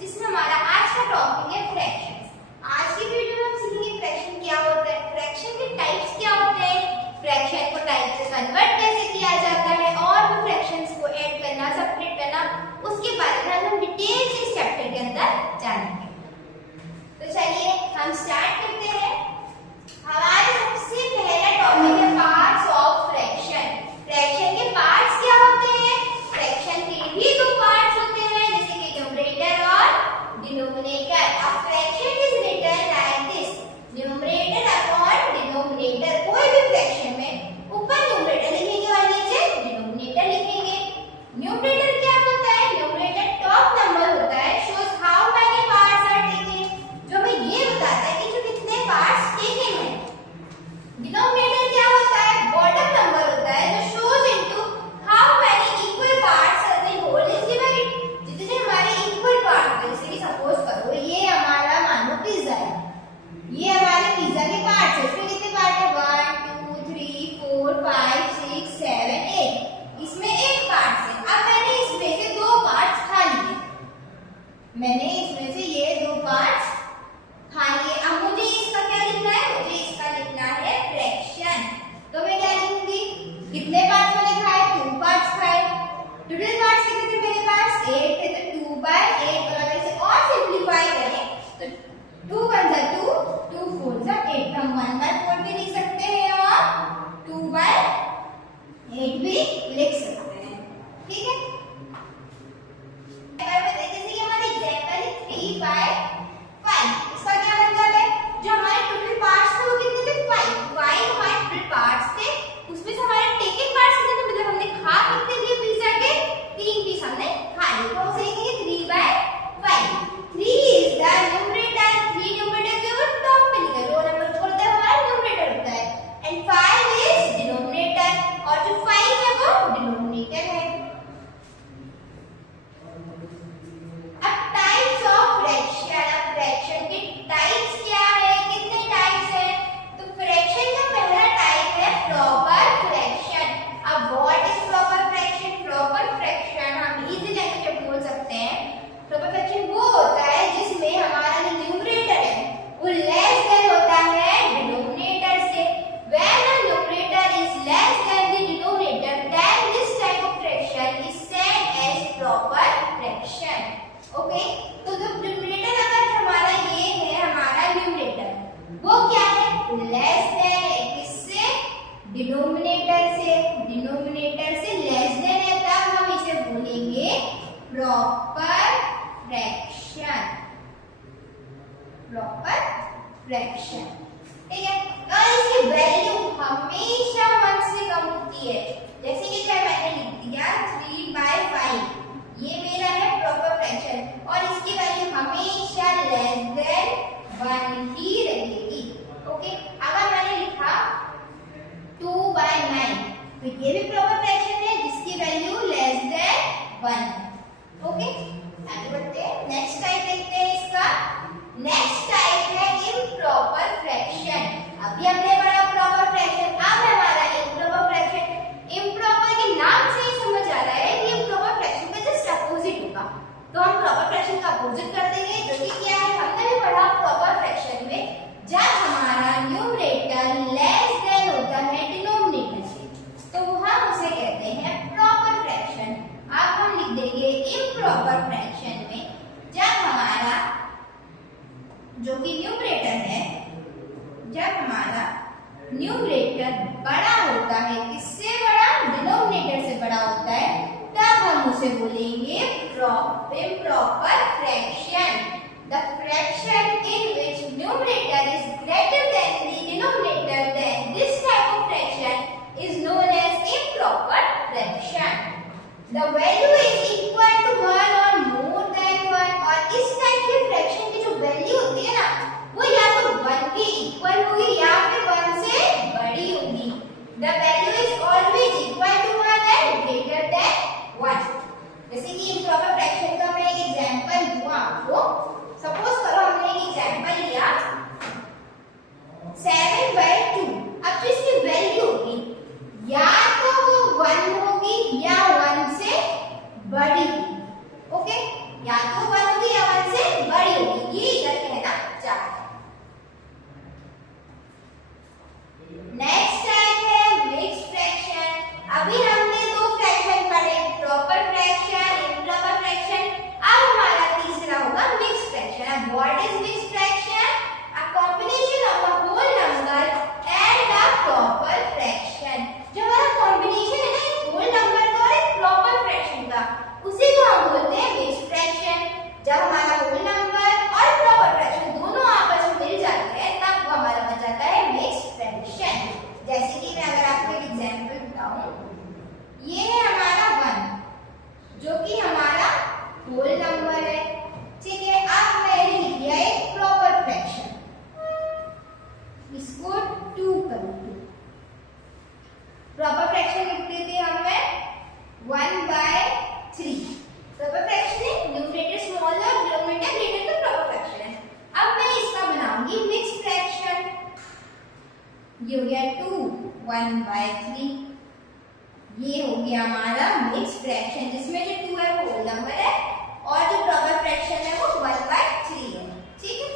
जिसमें हमारा आज का टॉपिक है फ्रैक्शंस। आज की वीडियो में हम सीखेंगे फ्रैक्शन क्या होता है, फ्रैक्शन के टाइप्स क्या होते हैं, फ्रैक्शन को टाइप से कन्वर्ट कैसे किया जाता है और भी फ्रैक्शंस को ऐड करना, सबट्रैक्ट करना, उसके बारे में हम डिटेल से इस चैप्टर के अंदर जानेंगे। तो चलिए हम स्टार्ट करते हैं। हमारा सबसे पहला टॉपिक है पार्ट्स ऑफ फ्रैक्शन। फ्रैक्शन के पार्ट्स क्या होते हैं? फ्रैक्शन के भी दो पार्ट्स होते हैं, जैसे कि न्यूमरेटर और denominator. A fraction is written like this, numerator upon denominator. कोई भी फ्रैक्शन में ऊपर न्यूमरेटर लिखेंगे और नीचे डिनोमिनेटर लिखेंगे। न्यूमरेटर क्या होता है? न्यूमरेटर टॉप नंबर होता है, shows how many parts are taken, जो हमें ये बताता है कि जो कितने पार्ट्स टेकन हैं। डिनोमिनेटर क्या होता है? बॉटम नंबर होता है, जो shows into how many equal parts the whole is divided. जितने हमारे इक्वल पार्ट्स हैं, जैसे कि सपोज करो ये हमारा मानो पिज्जा है, ये हमारे पिज्जा के पार्ट्स हैं। इसमें कितने पार्ट है? 1 2 3 4 5 6 7 8। इसमें एक पार्ट है। अब मैंने इसमें से दो पार्ट्स खा लिए, मैंने इसमें से ये दो पार्ट्स खा लिए। अब मुझे इसका क्या लिखना है? मुझे इसका लिखना है फ्रैक्शन। तो मैं क्या लिखूंगी? कितने पार्ट्स मैंने खाए? 2 पार्ट्स खाए। टोटल पार्ट्स कितने थे मेरे पास? 8 थे, तो 2/8। और अगर इसे और सिंपलीफाई करें तो 2 1 जा 2, 2 4 जा 8। हम 1/4 भी लिख सकते हैं और 2/8 भी लिख सकते हैं। ठीक है, जैसे कि हमारी एग्जांपल है 3/5। इसका क्या मतलब है? जो हमारे टोटल पार्ट्स थे वो कितने थे? 5 हमारे टोटल पार्ट्स थे, उसमें से हमारे टेकन पार्ट्स कितने थे? मतलब हमने खा कितने लिए पिज्जा के? 3 पीस हमने खा लिए, तो उसे लिखेंगे 3/5। 3 इज द न्यूमरेटर। 3 न्यूमरेटर के ऊपर टॉप पे लिखा है, रो नंबर छोड़ते हैं हमारा न्यूमरेटर होता है, एंड 5 इज डिनोमिनेटर, और जो 5 है वो डिनोमिनेटर है। अब टाइप्स ऑफ फ्रैक्शन। अब फ्रैक्शन के टाइप्स क्या है? कितने टाइप्स हैं? तो फ्रैक्शन का पहला टाइप है प्रॉपर फ्रैक्शन। अब what is proper fraction? Proper fraction हम इजी लैंग्वेज में बोल सकते हैं। प्रॉपर फ्रैक्शन वो होता है जिसमें हमारा जो न्यूमरेटर है वो लेस देन होता है डिनोमिनेटर से। When the numerator is less than the denominator, then this type of fraction is said as proper fraction. Okay, तो जो न्यूमरेटर अगर हमारा ये है, हमारा न्यूमरेटर वो क्या है? लेस देन है, किससे? डिनोमिनेटर से। डिनोमिनेटर से लेस देन है, तब हम इसे बोलेंगे प्रॉपर फ्रैक्शन। प्रॉपर फ्रैक्शन, ठीक है। और इसकी वैल्यू हमेशा 1 से कम होती है। जैसे कि क्या मैंने लिख दिया 3/5, ये मेरा है प्रॉपर फ्रैक्शन, और इसकी वैल्यू हमेशा लेस देन 1 ही रहेगी। ओके, अगर मैंने लिखा 2/9, तो ये भी प्रॉपर फ्रैक्शन है जिसकी वैल्यू लेस देन 1। ओके, आगे बढ़ते हैं, नेक्स्ट टाइप देखते हैं इसका। नेक्स्ट टाइप है इम्प्रॉपर फ्रैक्शन। अभी हमने पढ़ा प्रॉपर फ्रैक्शन, अब हमारा इम्प्रॉपर फ्रैक्शन। इम्प्रॉपर के नाम से ही समझ आ रहा है कि प्रॉपर फ्रैक्शन का जस्ट अपोजिट होगा, तो हम प्रॉपर फ्रैक्शन का अपोजिट कर देंगे, जो कि क्या है? हमने भी पढ़ा प्रॉपर फ्रैक्शन में जब हमारा न्यूमरेटर लेस देन होता है डिनोमिनेटर से, तो हम उसे कहते हैं प्रॉपर फ्रैक्शन। अब हम लिख देंगे इम्प्रॉपर फ्रैक्शन में जब हमारा जो कि न्यूमरेटर है, जब हमारा न्यूमरेटर बड़ा होता है, किससे बड़ा? डिनोमिनेटर से बड़ा होता है, तब हम उसे बोलेंगे improper fraction. The fraction in which numerator is greater than the denominator, then this type of fraction is known as improper fraction. The value is equal to 1 और मोर देन 1, और इस टाइप के फ्रैक्शन की जो value होती है ना, वो या तो 1 के इक्वल होगी या फिर 1 से बड़ी होगी। The value is always equal to 1 and greater than 1। जैसे कि इम्प्रॉपर फ्रैक्शन का मैं एक एग्जांपल दूं आपको। सपोज करो हमने एक एग्जांपल लिया 7/2। अब जो इसकी वैल्यू होगी या तो वो 1 होगी या 1 से बड़ी होगी। ओके, या तो 1 होगी या 1 से बताऊं, ये है हमारा 1 जो कि हमारा होल नंबर है। ठीक है, अब मैंने लिख दिया एक प्रॉपर फ्रैक्शन, इसको 2 करूंगी। प्रॉपर फ्रैक्शन लिख देते हैं हमें 1/3। प्रॉपर फ्रैक्शन है, न्यूमरेटर स्मॉल और डिनोमिनेटर ग्रेटर तो प्रॉपर फ्रैक्शन है। अब मैं इसका बनाऊंगी मिक्स्ड फ्रैक्शन। ये हो गया 2 1/3, ये हो गया हमारा मिक्स्ड फ्रैक्शन जिसमें जो 2 है वो होल नंबर है और जो प्रॉपर फ्रैक्शन है वो 1/3 है। ठीक है,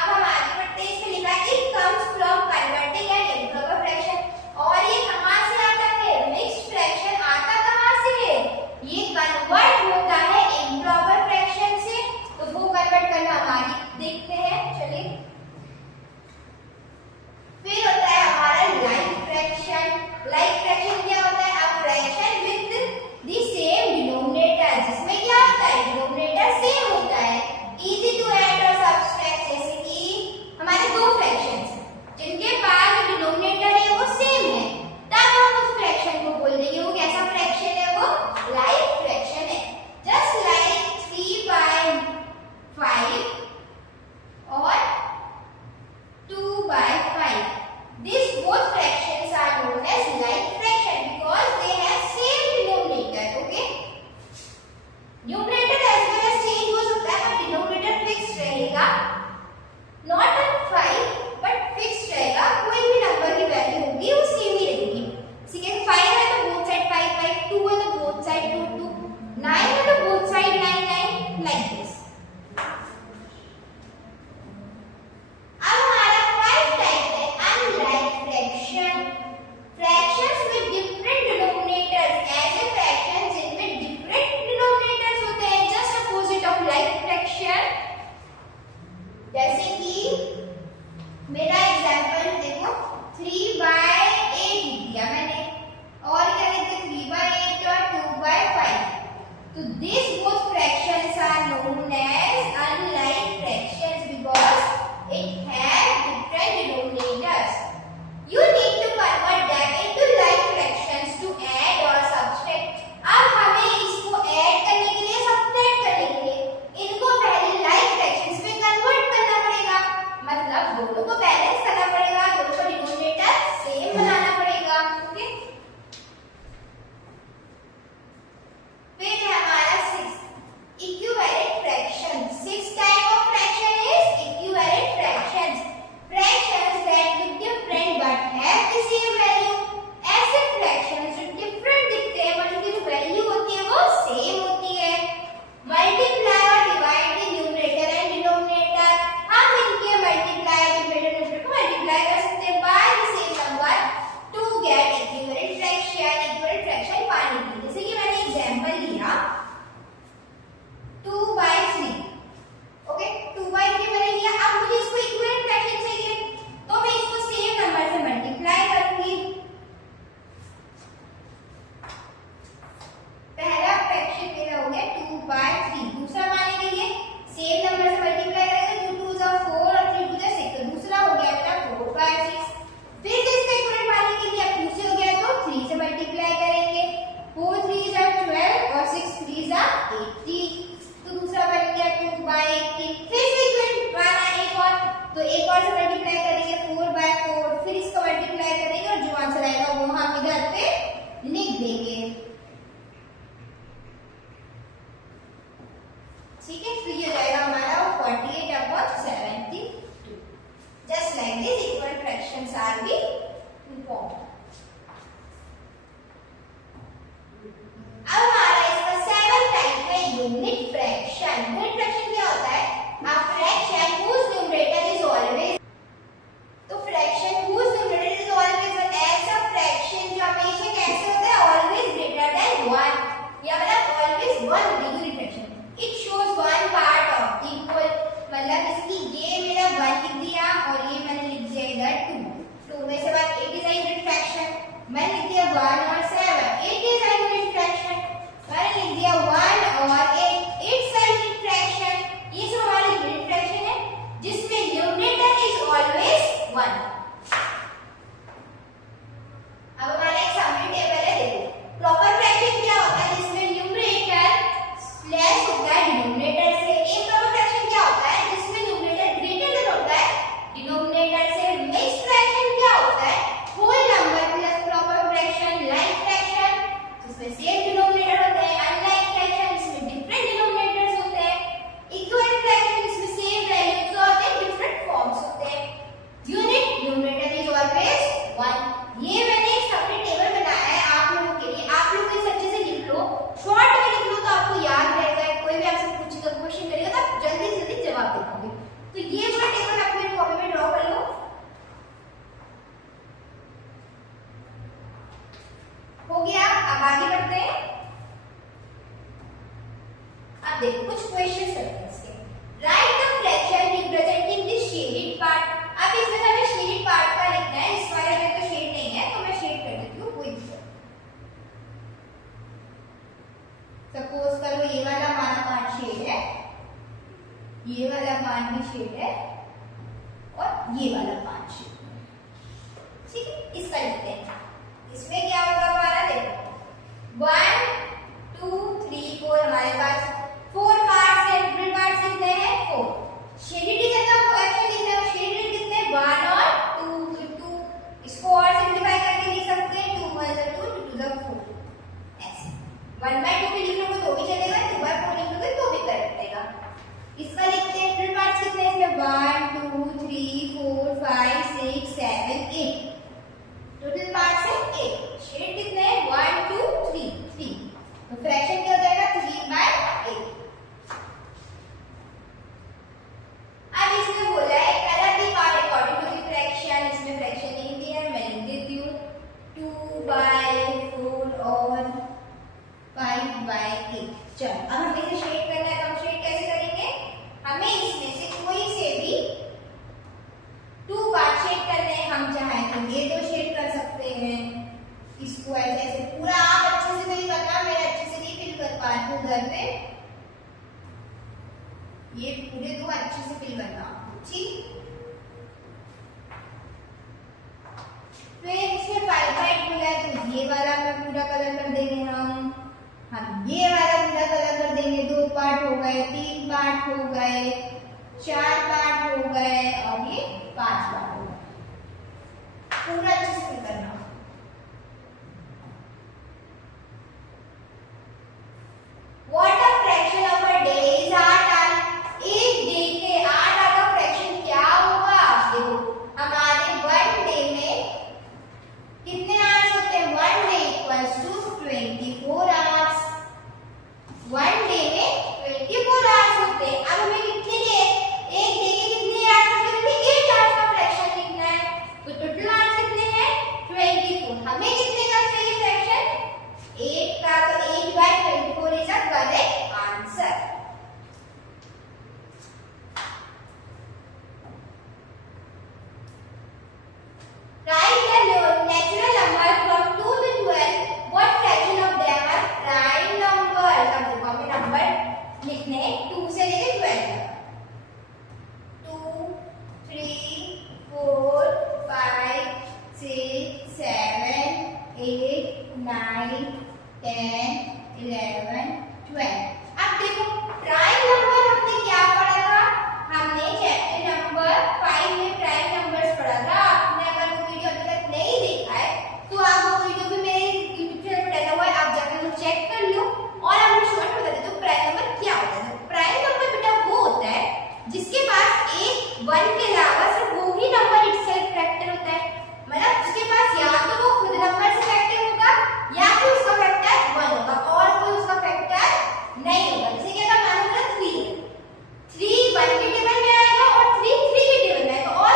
अब हम आगे बढ़ते हैं। इसमें लिखा है it comes from converting an improper fraction, और ये कहां से आता है? मिक्स्ड फ्रैक्शन आता कहां से है? ये कन्वर्ट होता है इम्प्रॉपर फ्रैक्शन से। तो वो कन्वर्ट करना हम आगे देखते हैं, चलिए। फिर होता है हमारा लाइक फ्रैक्शन। लाइक फ्रैक्शन क्या होता है? A fraction with the same denominator, जिसमें क्या होता है? डिनोमिनेटर सेम होता है, इजी टू ऐड और सब्ट्रैक्ट। जैसे कि हमारे दो फ्रैक्शंस हैं जिनके पास डिनोमिनेटर है वो सेम है, तब हम उस फ्रैक्शन को बोल देंगे वो कैसा फ्रैक्शन है? वो लाइक फ्रैक्शन है। जस्ट लाइक 3/5 और 2/5, these both fractions are known as like fraction because they have same denominator. Okay, numerator as well as change हो सकता है पर denominator fixed रहेगा, not 5 but fixed रहेगा। कोई भी नंबर की वैल्यू होगी वो सेम ही रहेगी। ठीक है, 5 है तो बोथ साइड 5 5, 2 है तो बोथ साइड 2 2, 9 है तो both side 9 9, like this। Fractions with different denominators, ऐसे fractions जिनमें different denominators होते हैं, just opposite of like fraction। जैसे कि मेरा एग्जांपल देखो 3/8 लिख दिया मैंने, और क्या लिख दिया 3/8 और 2/5। तो these both fractions are known as unlike fractions because it has different denominators. You need to convert them into like fractions to add or subtract. अब हमें इसको ऐड करने के लिए, सब्ट्रैक्ट करने के लिए इनको पहले like fractions में कन्वर्ट करना पड़ेगा, मतलब दोनों को बैलेंस करना पड़ेगा, दोनों का डिनोमिनेटर सेम बनाना पड़ेगा। ओके, फिर है हमारा 6 equivalent fraction. 6 type of fraction is equivalent fractions, fractions that look different but have the same value। ऐसे fractions जो different दिखते हैं पर उनकी जो value होती है वो same होती है। Multiply और divide the numerator and denominator, हम इनके multiply numerator को multiply कर सकते हैं by the same number to get equivalent fraction। equivalent fraction पाने के लिए जैसे कि मैंने example लिया 2/3। ओके, 2/3 मैंने लिया। अब मुझे इसको इक्विवेलेंट फ्रैक्शन चाहिए तो मैं इसको सेम नंबर से मल्टीप्लाई करूंगी। पहला फ्रैक्शन मेरा हो गया 2/3, दूसरा पाने के लिए सेम नंबर से मल्टीप्लाई करेंगे, 2 2 जा 4 और 3 2 जा 6, तो दूसरा हो गया मेरा 4/6। फिर इसका इक्विवेलेंट पाने के लिए अब 2 से हो गया तो 3 से मल्टीप्लाई करेंगे, 4 3 जा 12 और 6 3 जा 18, तो दूसरा बन गया 2/18। फिर से इक्विवेलेंट पाना एक और, तो एक और से मल्टीप्लाई करेंगे 4/4, फिर इसको मल्टीप्लाई करेंगे और जो आंसर आएगा वो हम इधर पे लिख देंगे। ठीक है, तो ये हो जाएगा हमारा 48/72। Just like this equal fractions R be formed. अब हमारा इसका 7 टाइप है यूनिट फ्रैक्शन। यूनिट फ्रैक्शन क्या होता है? A fraction whose numerator is always, तो fraction whose numerator is always, ऐसा फ्रैक्शन जो हमेशा कैसे होता है? ऑलवेज हो गया। अब आगे बढ़ते हैं। अब देखो कुछ क्वेश्चंस करते हैं इसके। Right the fraction representing the shaded part. अब इसमें हमें शेडेड पार्ट का लिखना है। इस वाले में तो शेड नहीं है तो मैं शेड कर देती हूँ, कोई दिक्कत। सपोज करो ये वाला हमारा पार्ट शेड है, ये वाला पार्ट भी शेड है और ये वाला पार्ट शेड है। ठीक है, इसका लिखते हैं। इसमें क्या होगा हमारा, देखो 1 2 3 4 हमारे पास 4 पार्ट्स हैं। टोटल पार्ट्स कितने हैं 4। शेडेड कितना फ्रैक्शन लिखना है, शेडेड कितने 1 और 2 तो 2। इसको और सिंपलीफाई करके लिख सकते हैं 2 1 2 2 to the 4 ऐसे। 1/2 भी लिख लोगे तो भी चलेगा, 2/4 लिख लोगे तो भी करेक्ट रहेगा। इसका लिखते हैं टोटल पार्ट्स कितने हैं इसमें 1 2 3 4 5 6 7 8। टोटल पार्ट्स है 8। शेड कितने हैं 1 2 3 3। तो फ्रैक्शन क्या हो जाएगा 3/8। अब इसमें बोला है colour the part according to the fraction. इसमें फ्रैक्शन नहीं दिया है, मैं लिख देती हूँ 2/4 और 5/8। चलो अब हमें इसे शेड करना है, तो हम शेड कैसे करेंगे, हमें इसमें से कोई से भी 2 पार्ट शेड करने हैं। हम चाहें तो ये 2 शेड कर सकते हैं, इसको ऐसे पूरा आप अच्छे से फिल करना, मैं अच्छे से नहीं फिल कर पा रही हूँ घर पे, ये पूरे 2 अच्छे से फिल करना। ठीक, फिर इसमें 5/8 बोला है तो ये वाला में पूरा कलर कर देंगे हम ये वाला पूरा कलर कर देंगे। 2 पार्ट हो गए, 3 पार्ट हो गए, 4 पार्ट हो गए और ये 5 पार्ट हो गए। पूरा अच्छे से फिल करना। What a fraction of a day is 8 hours। एक डे के 8 आवर का फ्रैक्शन क्या होगा, देखो हमारे 1 डे में कितने आवर्स होते हैं, 1 day equals to 24 hours. 1 day में 24 आवर्स होते हैं। अब हमें कितने डे, एक डे के कितने आवर्स होते हैं, 8 आवर्स का फ्रैक्शन लिखना है। तो टोटल आवर्स कितने हैं 24। हमें कितने का चाहिए फ्रैक्शन 8 का, तो 8/24 is the correct answer. Write the natural number from 2 to 12. What fraction of them are prime numbers? अब देखो हमें नंबर लिखने हैं 2 से लेकर 12 तक। 2 3 4 5 6 7 8 9 10 11 12। अब देखो प्राइम नंबर हमने क्या पढ़ा था, हमने चैप्टर नंबर 5 में प्राइम नंबर्स पढ़ा था। आपने अगर वो वीडियो अभी तक नहीं देखा है तो आप वो वीडियो भी मेरे YouTube चैनल पर डाला हुआ है, आप जाकर वो चेक कर लो। और आप मुझे शॉर्ट बता दो प्राइम नंबर क्या होता है। प्राइम नंबर बेटा वो होता है जिसके पास एक 1 के अलावा सिर्फ वो ही नंबर इटसेल्फ फैक्टर होता है। मतलब उसके पास या तो वो खुद नंबर से फैक्टर होगा या फिर उसका फैक्टर 1 होगा और कोई उसका फैक्टर नहीं होगा। जैसे क्या मान लो 3 1 के टेबल में आएगा और 3 3 के टेबल में आएगा और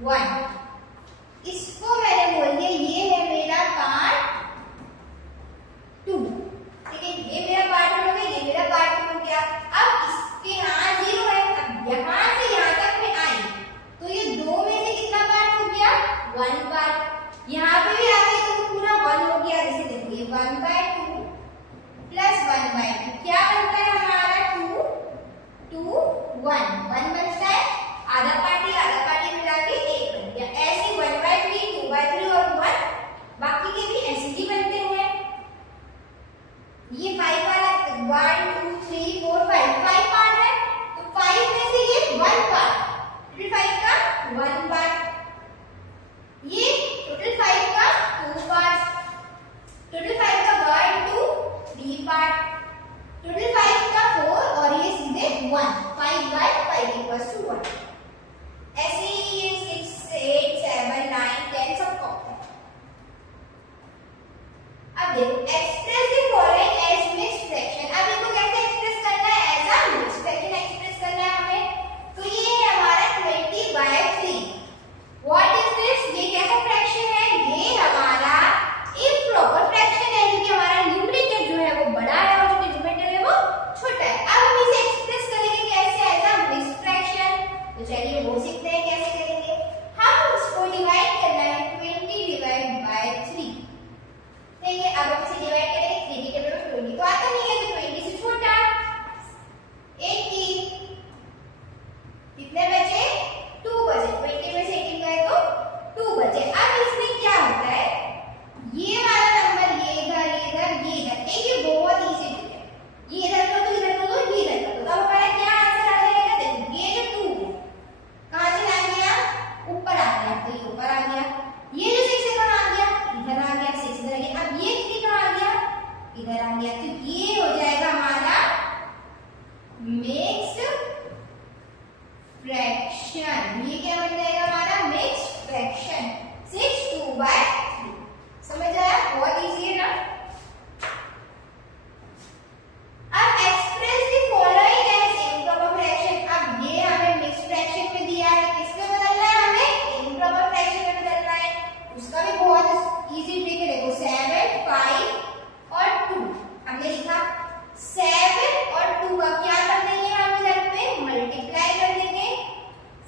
1। इसको मैंने बोल दिया ये है मेरा पार्ट 2। ठीक है, ये मेरा पार्ट 1 हो गया, ये मेरा पार्ट 2 हो गया। अब इसके यहाँ 0 है, अब यहाँ से यहाँ तक मैं आई तो ये 2 में से कितना पार्ट हो गया? 1 पार्ट। यहाँ पे भी आ गई तो पूरा 1 हो गया। जैसे देखिए 1/2 प्लस 1/2 क्या बनता है हमारा? 2 2 1 1 बनता है। आधा पार्टी मिला के 1 बन गया। ऐसे 1/3 2/3 और 1 बाकी के भी ऐसे ही बनते हैं। ये 5 वाला 1 2 3 4 5 पार्ट है तो 5 में से ये 1 पार्ट, टोटल 5 का 1 पार्ट, ये टोटल 5 का 2 पार्ट, टोटल 5 का 1 2 3 पार्ट, टोटल 5 का 4 और ये सीधे 1। 5/5 = 1। ऐसे ही ये 6 8 7 9 10 सब कॉपी। अब देखो express the following as mixed fraction. अब इनको कैसे एक्सप्रेस करना है? As a mixed fraction express करना है हमें। तो ये है हमारा 20/3। What is this? ये कैसा फ्रैक्शन है? ये हमारा इम्प्रॉपर फ्रैक्शन है क्योंकि हमारा न्यूमरेटर जो है वो बड़ा है और जो डिनोमिनेटर है वो छोटा है। अब हम इसे एक्सप्रेस करेंगे कैसे? As a mixed fraction. तो चलिए वो सीखते हैं कैसे करेंगे। हम उसको डिवाइड करना है 20/3। ठीक है, अब हम इसे डिवाइड करेंगे 3 की टेबल में 20 तो आता नहीं है तो 20 से छोटा 18। कितने बचे? 2 बचे। 20 में से 18 गए तो 2 बचे। अब इसमें क्या होता है? ये वाला नंबर ये इधर ये इधर ये इधर, देखिए बहुत इजी है। ये इधर कर दो इधर कर दो ये इधर कर दो। अब हमारा क्या आंसर आ जाएगा? देखो ये जो 2 है कहां से आ गया? ऊपर आ गया तो ये ऊपर आ गया। ये जो 6 है कहां आ गया? इधर आ गया। 6 इधर आ गया। अब ये 3 कहां आ गया? इधर आ गया। तो ये हो जाएगा हमारा मिक्स्ड फ्रैक्शन। ये क्या बन जाएगा हमारा? Mixed fraction. 6 2/3। समझ आया? बहुत इजी है ना। अब express the following as improper fraction. अब ये हमें मिक्स्ड फ्रैक्शन में दिया है, किसमें बदलना है? हमें इम्प्रॉपर फ्रैक्शन में बदलना है। उसका भी बहुत इजी ट्रिक है। देखो 7 5 और 2 हमने लिखा। 7 और 2 का क्या कर देंगे? हम इधर पे मल्टीप्लाई कर देंगे।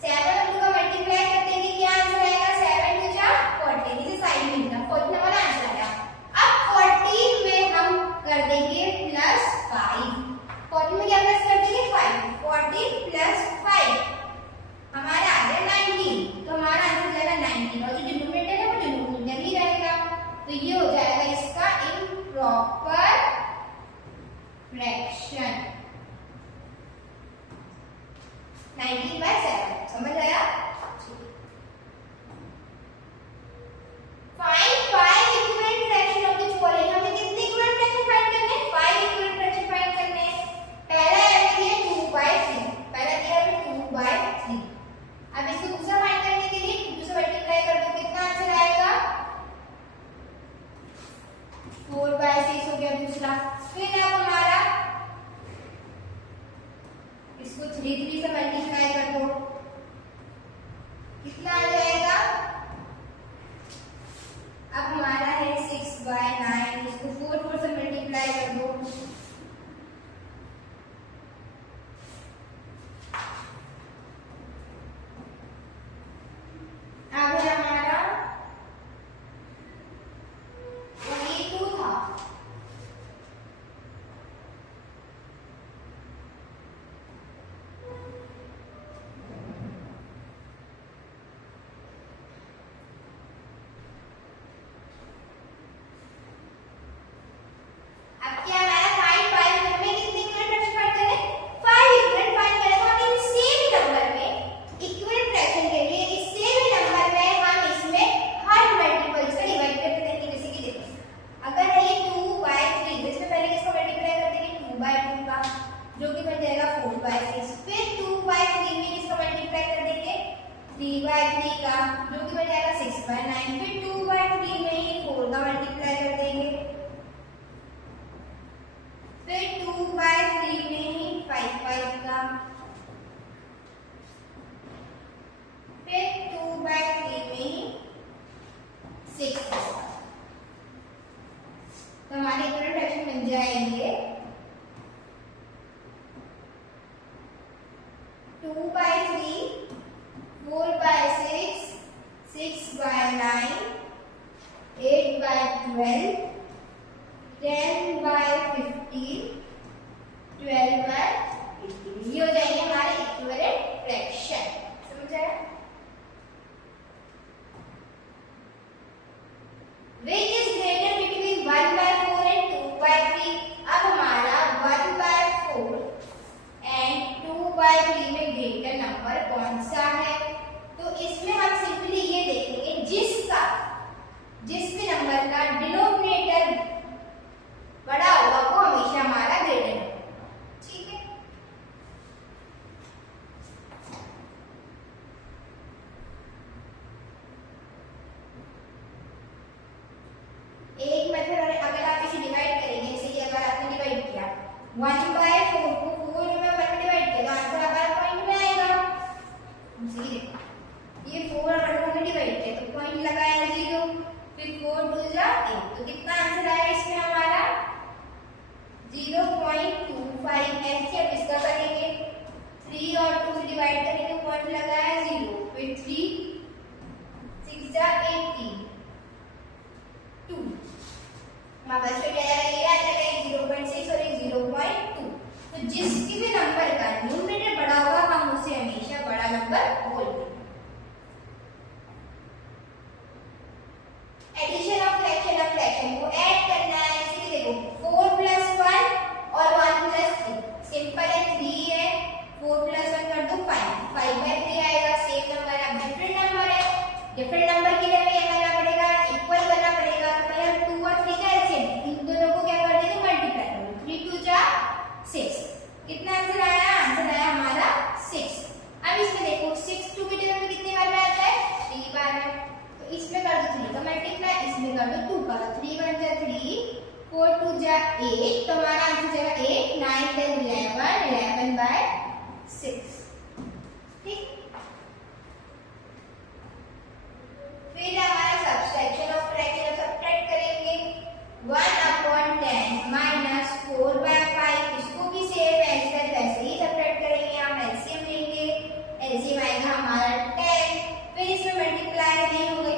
7 और 2 का मल्टीप्लाई कर देंगे, क्या आंसर आएगा? 7 2 जा 14। इसे साइड में लिखना, 14 हमारा आंसर आया। अब 14 में हम कर देंगे प्लस 5। 14 में क्या प्लस कर देंगे? 5। 14 प्लस 5 हमारा आ गया 19। तो हमारा आंसर जाएगा 19 और जो डिनोमिनेटर है वो डिनोमिनेटर ही रहेगा। तो ये हो जाएगा इसका इम्प्रॉपर फ्रैक्शन 19/7। समझ आया? Find 5 equivalent fraction of the following. हमें कितने इक्विवेलेंट फ्रैक्शन फाइंड करने हैं? 5 इक्विवेलेंट फ्रैक्शन फाइंड करने हैं। पहला है ये 2/3। पहला दिया है 2/3। अब इसको दूसरा फाइंड करने के लिए 2 से मल्टीप्लाई कर दो, कितना आंसर आएगा? 4/6 हो गया दूसरा। फिर अब हमारा इसको 3 से मल्टीप्लाई कर दो, कितना आ जाएगा? अब हमारा है 6/9। इसको 4 से मल्टीप्लाई कर दो, अब है हमारा ये 2 था। अब क्या आया? 5 5 में कितने इक्विवेलेंट फ्रैक्शन फाइंड करने? 5 इक्विवेलेंट फाइंड करें। तो हम इन सेम नंबर में इक्विवेलेंट फ्रैक्शन के लिए इस सेम नंबर में हम इसमें हर मल्टीपल्स का डिवाइड करते रहेंगे। जैसे कि देखो अगर है ये 2/3 तो इसमें पहले किसको मल्टीप्लाई कर देंगे? 2/2 का, जो कि बन जाएगा 4/6। फिर 2/3 में किसको मल्टीप्लाई कर देंगे? 3/3 का, जो कि बन जाएगा 6/9। फिर 2/3 में ही 4 का मल्टीप्लाई कर देंगे। फिर 2/3 में ही 5/5 का, फिर 2/3 6/9, 8/12, 10/15, 12/18। ये हो जाएंगे हमारे इक्विवेलेंट फ्रैक्शन। समझ आया? Which is greater between 1/4 and 2/3? अब हमारा 1/4 and 2/3 में ग्रेटर नंबर कौन सा है? तो इसमें हम सिंपली ये देखेंगे जिस भी नंबर का डिनोमिनेटर बड़ा होगा वो हमेशा हमारा ग्रेटर होगा। ठीक है, एक मेथड अगर आप इसे डिवाइड करेंगे, जैसे कि अगर आपने डिवाइड किया 1/4 को 4 में 1 डिवाइड किया तो आंसर हमारा पॉइंट में आएगा। ये 4 और 1 को डिवाइड किया तो पॉइंट लगाया 0, फिर 4 2 जा 8, तो कितना आंसर आया इसमें हमारा 0.25। ऐसे अब इसका करेंगे 3 और 2 से डिवाइड करेंगे तो पॉइंट लगाया 0, फिर 3 6 जा 18 2, हमारा बस क्या आएगा, ये आ जाएगा 0.6 और 0.2। तो जिसकी भी नंबर का न्यूमरेटर बड़ा होगा हम उसे हमेशा बड़ा नंबर बोलते हैं। एडिशन ऑफ फ्रैक्शन को ऐड करना है, इसलिए देखो 4 + 1 और 1 + 3 सिंपल है, 3 है, 4 + 1 कर दो 5, 5/3 आएगा। सेम नंबर है, डिफरेंट नंबर है, डिफरेंट नंबर के लिए हमें क्या करना पड़ेगा, इक्वल करना पड़ेगा। तो पहले हम 2 और 3 का एलसीएम, इन दोनों को क्या कर देंगे, मल्टीप्लाई कर दो, 3 2 जा 6। कितना आंसर आया, आंसर आया हमारा 6। अब इसमें देखो 6 2 की जगह पे कितने बार में आता है, 3 बार में। तो इसमें कर दो 3 का मल्टीप्लाई, इसमें कर दो 2 का, 3 1 जा 3, 4 2 जा 8, तो हमारा आंसर जाएगा 8 9 10 11 11/6। ठीक, फिर हमारा सब्ट्रैक्शन ऑफ फ्रैक्शन, सब्ट्रैक्ट करेंगे 1/10 - 4/5, इसको भी सेम वैसे ही सब्ट्रैक्ट करेंगे। हम एलसीएम लेंगे, एलसीएम आएगा हमारा 10, फिर इसमें मल्टीप्लाई नहीं होगा